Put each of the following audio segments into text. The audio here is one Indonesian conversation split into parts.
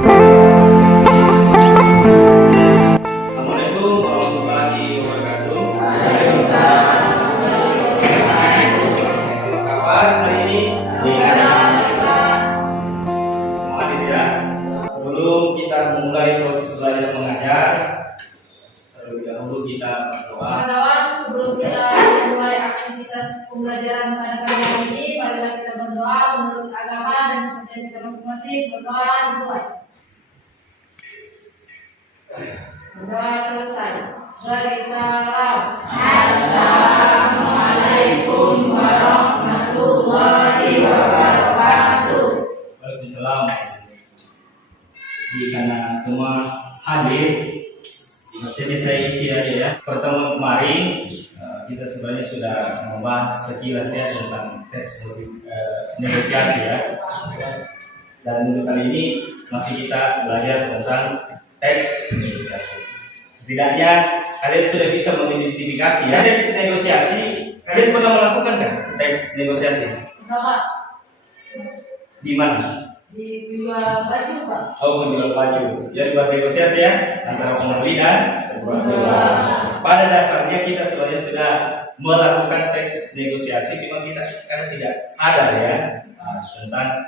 Assalamualaikum warahmatullahi wabarakatuh. Apa kabar hari ini? Semangat ya. Sebelum kita memulai proses belajar mengajar, terlebih dahulu kita berdoa. Kawan-kawan, sebelum kita mulai aktivitas pembelajaran pada kali ini, marilah kita berdoa menurut agama dan kepercayaan kita masing-masing. Berdoa dimulai. Berdoa selesai. Beri salam. Assalamualaikum warahmatullahi wabarakatuh. Waalaikumsalam. Jadi karena semua hadir, maksudnya saya isi aja ya. Pertemuan kemarin kita sebenarnya sudah membahas sekilas ya tentang teks negosiasi ya. Dan untuk kali ini masih kita belajar tentang teks negosiasi. Setidaknya kalian sudah bisa mengidentifikasi ya teks negosiasi. Kalian pernah melakukan kan teks negosiasi? Bapak, Di mana? di jual baju, Pak. Oh, menjual baju. Jadi buat negosiasi ya antara pembeli dan penjual. Pada dasarnya kita sebenarnya sudah melakukan teks negosiasi, cuma kita karena tidak sadar ya tentang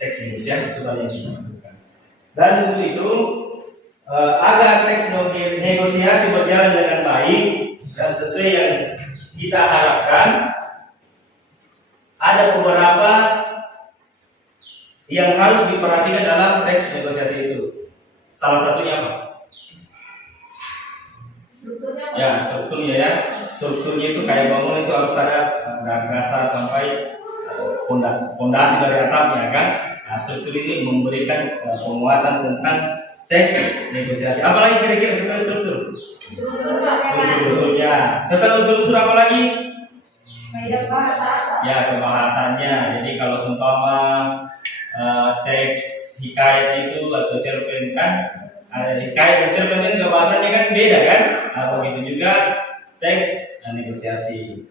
teks negosiasi sebenarnya kita lakukan. Dan untuk itu agar teks negosiasi berjalan dengan baik dan sesuai yang kita harapkan, ada beberapa yang harus diperhatikan dalam teks negosiasi itu. Salah satunya apa? Strukturnya apa? Ya, strukturnya ya. Strukturnya itu kayak bangun itu harus ada dari dasar sampai pondasi dari atapnya kan. Nah, struktur ini memberikan penguatan tentang teks negosiasi. Apalagi kira-kira setelah struktur? Struktur, Pak. Unsur-unsurnya. Setelah unsur-unsur apa lagi? Kaidah bahasa apa? Ya, pembahasannya. Jadi kalau seumpama teks hikayat itu atau cerpen kan, hikayat dan cerpen itu bahasanya kan beda kan? Nah, begitu juga teks dan negosiasi.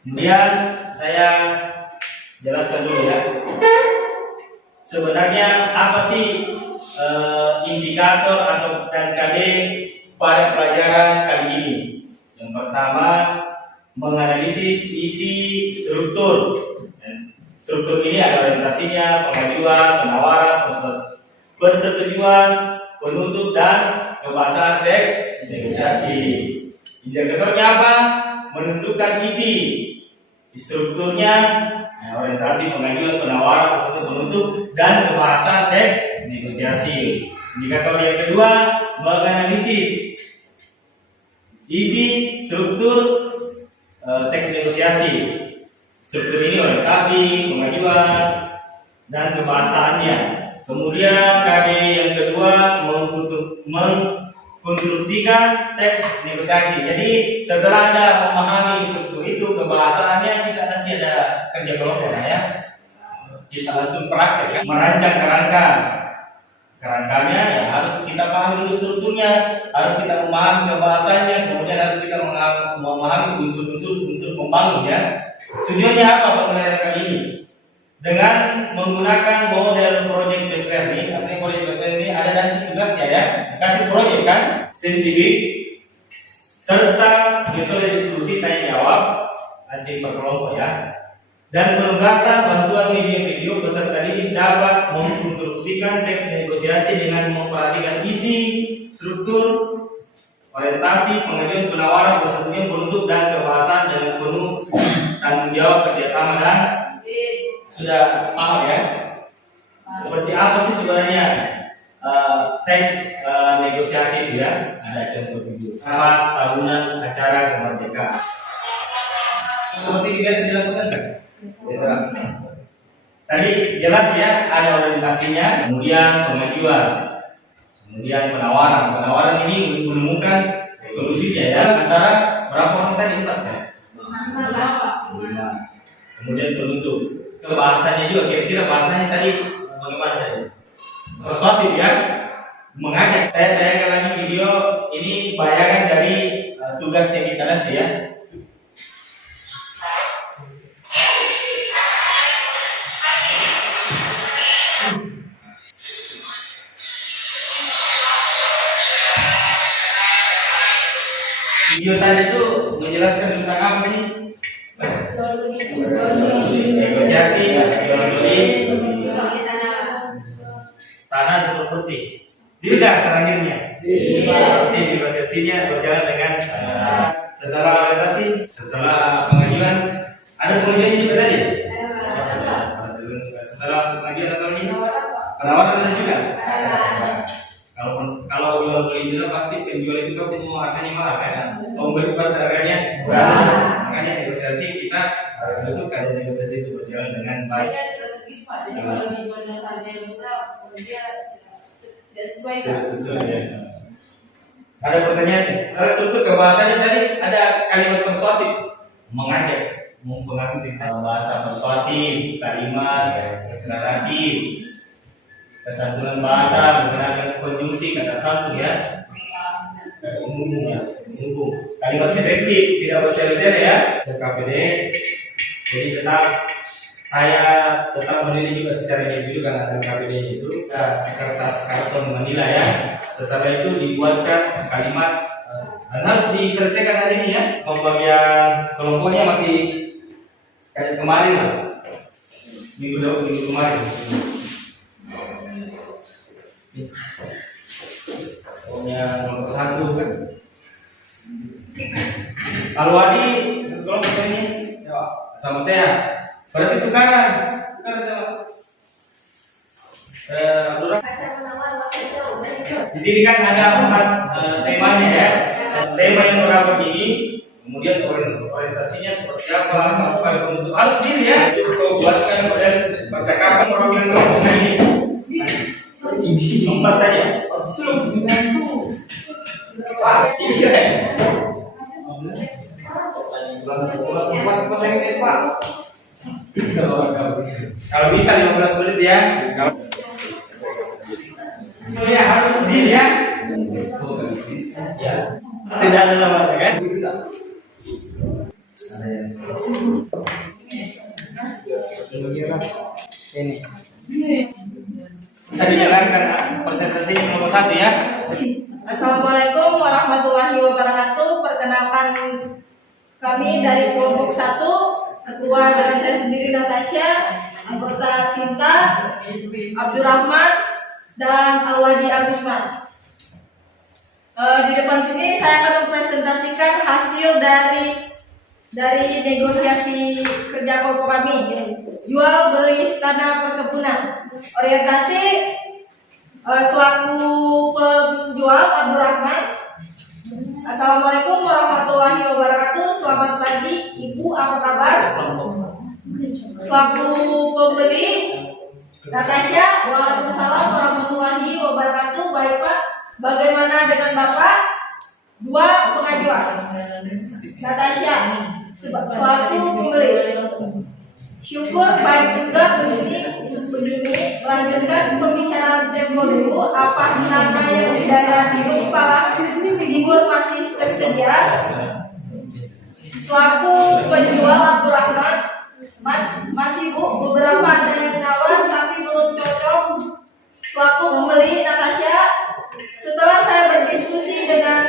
Kemudian saya jelaskan dulu ya. Sebenarnya apa sih indikator atau dan KD pada pelajaran kali ini? Yang pertama, menganalisis isi struktur. Struktur ini ada orientasinya, pengajuan, penawaran, persetujuan, penutup, dan pembahasan teks negosiasi. Indikatornya apa? Menentukan isi. Strukturnya, orientasi, pengajuan, penawaran, penutup, dan pembahasan teks negosiasi. Indikator yang kedua, menganalisis isi struktur teks negosiasi. Struktur ini orientasi, pengajuan, dan pembahasannya. Kemudian KD yang kedua mengkonstruksikan teks negosiasi. Jadi setelah Anda memahami struktur itu, kebahasaannya tidak nanti ada kerja kelompok ya. Kita langsung praktek ya. Merancang kerangka. Kerangkanya ya harus kita pahami dulu strukturnya, harus kita memahami kebahasannya, kemudian harus kita memahami unsur-unsur pembangun ya. Tujuannya apa pembelajaran kali ini? Dengan menggunakan model project based learning, artinya project based learning ada nanti tugasnya ya, kasih proyek kan, saintifik, serta metode diskusi tanya jawab, nanti per kelompok ya. Dan penugasan bantuan video-video peserta didik dapat mengkonstruksikan teks negosiasi dengan memperhatikan isi, struktur, orientasi, pengajuan, penawaran, persetujuan, penutup, dan kebahasan dengan penuh tanggung jawab kerjasama dan sudah paham ya? Seperti apa sih sebenarnya teks negosiasi itu ya? Ada contoh video. Rapat tahunan acara kemerdekaan. Seperti biasa dilakukan kan? Tadi jelas ya, ada orientasinya, kemudian pengajuan, kemudian penawaran. Penawaran ini menemukan solusinya ya antara berapa orang tadi? 4 ya? 5. Kemudian penutup. Kebahasannya juga kira-kira bahasanya tadi bagaimana tadi? Persuasif ya, mengajak. Saya tayangkan lagi video ini bayangan dari tugasnya kita nanti ya. Video tadi itu menjelaskan tentang apa sih? Negosiasi, jual beli tanah dan properti. Tidak terakhirnya. Berarti negosiasinya berjalan dengan setelah orientasi, setelah pengajuan. Ada pengajuan juga tadi. Setelah pengajuan atau ini penawaran ada juga. Kalau jual beli itu pasti penjual itu pasti mau harganya mahal kan? Pembeli pasti harganya murah. Makanya negosiasi kita harus tentukan negosiasi itu berjalan dengan baik. Jadi kalau dijual dengan harga yang murah, dia tidak sesuai kan? Tidak sesuai ya. Ada pertanyaan? Struktur kebahasannya tadi ada kalimat persuasif, mengajak, mempengaruhi cerita bahasa persuasif, kalimat deklaratif, kesantunan bahasa menggunakan konjungsi kata satu ya, umum ya, umum. Kalimat efektif tidak bertele-tele ya, KPD. Jadi saya tetap berdiri juga secara individu karena KPD itu kertas karton manila ya. Setelah itu dibuatkan kalimat dan harus diselesaikan hari ini ya. Pembagian kelompoknya masih kayak kemarin lah, minggu kemarin. Pokoknya nomor 1 kan. Kalau Adi satu kelompok ini sama saya. Berarti tukaran sama. Di sini kan ada 4 temanya ya. Tema yang pertama ini, kemudian orientasinya seperti apa, sampai penutup harus sendiri ya. Buatkan kemudian percakapan perwakilan kelompok ini. 4 saja. Kalau bisa 15 menit ya. Oh ya harus sendiri ya. Ya. Tidak ada namanya kan? Ini. Bisa dijalankan presentasi nomor 1 ya. Assalamualaikum warahmatullahi wabarakatuh. Perkenalkan kami dari kelompok 1, ketua dengan saya sendiri Natasha, anggota Sinta, Abdurrahman, dan Alwadi Agusman. Di depan sini saya akan mempresentasikan hasil dari negosiasi kerja kelompok kami, jual beli tanah perkebunan. Orientasi selaku penjual Abdurrahman. Assalamualaikum warahmatullahi wabarakatuh. Selamat pagi, Ibu, apa kabar? Selaku pembeli Natasha, waalaikumsalam warahmatullahi wabarakatuh. Baik Pak, bagaimana dengan Bapak? 2 pengajuan. Natasha selaku pembeli. Syukur baik juga begini. Melanjutkan pembicaraan tempo dulu. Apa nama yang di daerah Timur para hibur masih tersedia? Selaku penjual Abdurrahman, masih Bu, beberapa ada yang menawar tapi belum cocok. Selaku pembeli Natasha, setelah saya berdiskusi dengan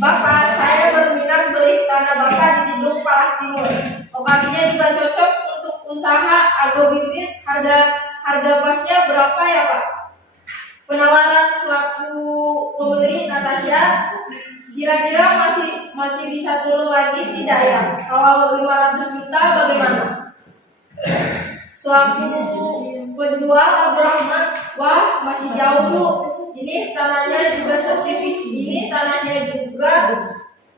Bapak, saya berminat beli tanah Bapak di Tidung Palah Timur. Lokasinya juga cocok untuk usaha agrobisnis. Harga pasnya berapa ya Pak? Penawaran selaku pembeli Natasha, kira-kira masih bisa turun lagi tidak ya? Kalau 500 juta bagaimana? Selaku penjual Abdurrahman, wah masih jauh Bu. Ini tanahnya juga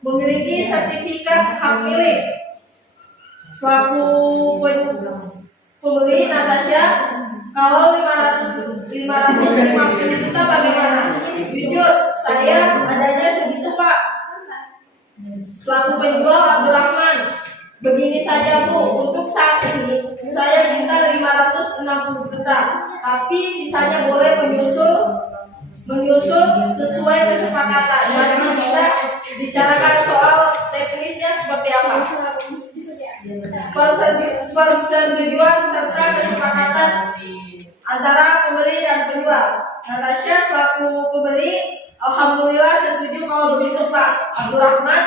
memiliki sertifikat hak milik. Selaku pembeli Natasha, kalau 550 juta bagaimana? Jujur, saya adanya segitu Pak. Selaku penjual Abdurrahman, begini saja Bu, untuk saat ini saya minta 560 juta, tapi sisanya boleh menyusul sesuai kesepakatan. Nanti kita bicarakan soal teknisnya seperti apa. Persetujuan serta kesepakatan antara pembeli dan penjual. Natasha selaku pembeli, Alhamdulillah setuju kalau begitu Pak Abdurrahman.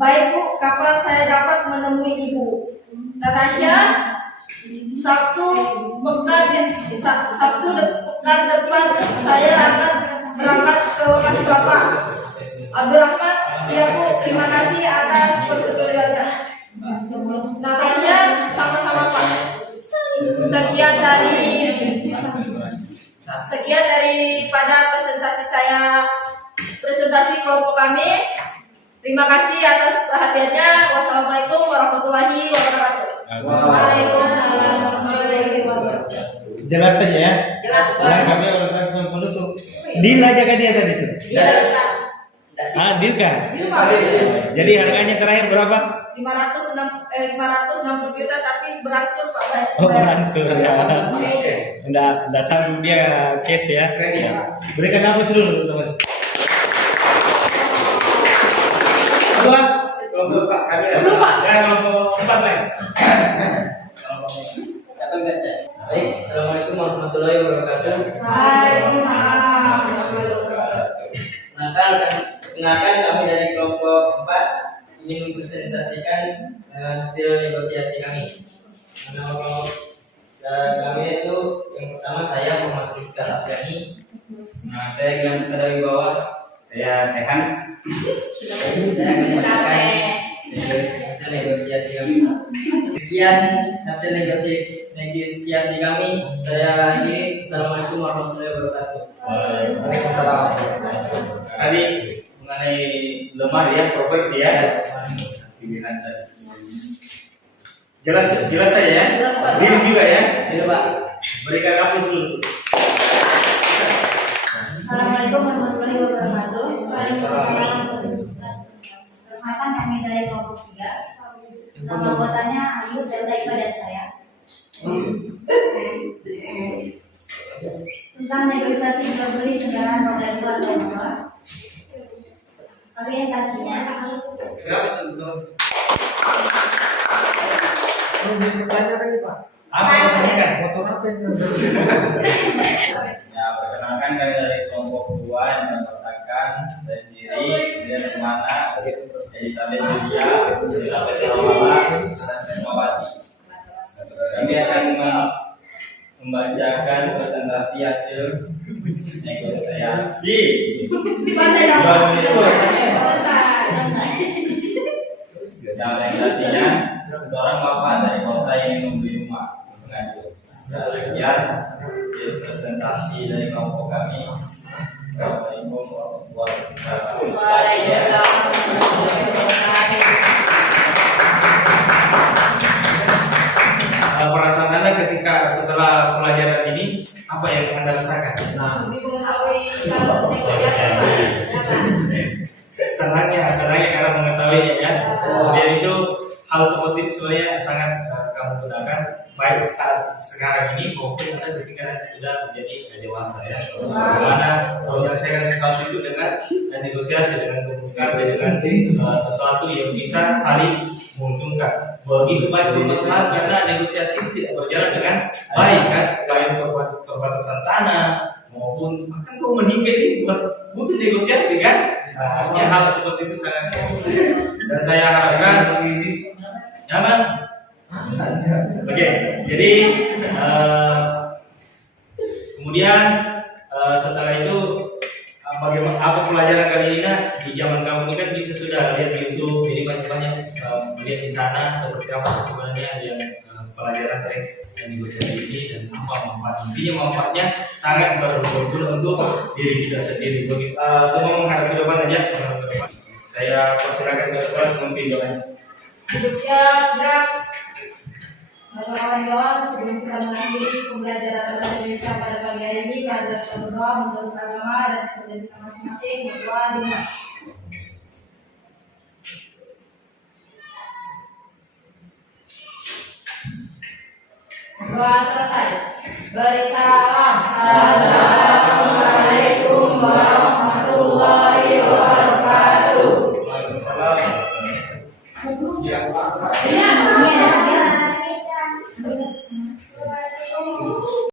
Baik Bu, kapan saya dapat menemui Ibu? Natasha, Sabtu pekan depan saya akan berangkat ke lokasi Bapak. Abdurrahman, siap Bu. Terima kasih atas persetujuannya. Natasha, sama-sama Pak. Sekian daripada presentasi kelompok kami. Terima kasih atas perhatiannya. Wassalamualaikum warahmatullahi wabarakatuh. Waalaikumsalam warahmatullahi wabarakatuh. Jelas saja ya. Jelas, Pak. Nah, kami orientasi penutup. Deal aja kan dia tadi itu. Iya, Pak. Deal kan? Jadi harganya terakhir berapa? 560 juta tapi berangsur Pak. Oh, berangsur ya. Enggak sanggup dia cash ya. Berikan apa dulu teman-teman. Dua, kelompok Pak. Belum Pak. Ya, kelompok 4 Pak. Baik, assalamualaikum warahmatullahi wabarakatuh. Waalaikumsalam warahmatullahi wabarakatuh. Perkenalkan kami dari kelompok 4 ingin mempresentasikan hasil negosiasi kami. Nama kelompok kami itu yang pertama saya Muhammad Rifkar Afriani. Nah, saya Gilang Sadawi Bawah. Saya Sehan. Saya akan membacakan hasil negosiasi kami. Sekian hasil negosiasi kami. Saya akhiri. Assalamualaikum warahmatullahi wabarakatuh. Waalaikumsalam. Tadi mengenai lemah ya, properti ya. Pilihan tadi. Jelas saja ya. Jelas, Pak. Deal juga ya. Ayo Pak. Berikan apa dulu. Assalamualaikum warahmatullahi wabarakatuh. Waalaikumsalam. Perkenalkan kami dari kelompok 3. Nama anggotanya Ayu serta ibadat saya. Tentang negosiasi jual beli kendaraan roda 2 atau 2. Orientasinya Berapa sebetulnya? Pak. Apa yang ditanyakan? Motor apa yang Ya, perkenalkan kami dari kelompok 2 yang mengatakan saya sendiri dari mana dari Talen Julia, dari Talen Jawala, dan Mawati. Kami akan membacakan presentasi hasil negosiasi. Jual beli itu negosiasinya seorang bapak dari kota yang membeli rumah mengajukan. Demikian presentasi dari kelompok kami. Assalamualaikum warahmatullahi wabarakatuh. Perasaan Anda ketika setelah pelajaran ini apa yang Anda rasakan? Lebih mengetahui kalau negosiasi. Senangnya karena mengetahuinya ya. Kemudian itu hal seperti itu sebenarnya sangat kamu gunakan baik saat sekarang ini maupun Anda ketika nanti sudah menjadi dewasa ya. Bagaimana menyelesaikan sesuatu itu dengan negosiasi, dengan komunikasi, dengan sesuatu yang bisa saling menguntungkan. Begitu baik permasalahan karena negosiasi itu tidak berjalan dengan baik kan, baik perbatasan tanah maupun bahkan kau menikah ini butuh negosiasi kan. Artinya hal seperti itu sangat dan saya harapkan nyaman. Oke, jadi kemudian setelah itu bagaimana apa pelajaran kali ini di zaman kamu ini kan bisa sudah lihat di YouTube, jadi banyak melihat di sana seperti apa sebenarnya yang pelajaran teks dan negosiasi ini dan apa manfaat. Intinya manfaatnya sangat berguna untuk diri kita sendiri. Semua menghadap ke depan aja. Saya persilakan ke depan memimpin doanya. Siap, gerak. Kawan-kawan, sebelum kita mengakhiri pembelajaran bahasa Indonesia pada pagi hari ini, kalian berdoa menurut agama dan kepercayaan kita masing-masing. Berdoa dimulai. Doa selesai. Beri salam. Assalamualaikum warahmatullahi wabarakatuh.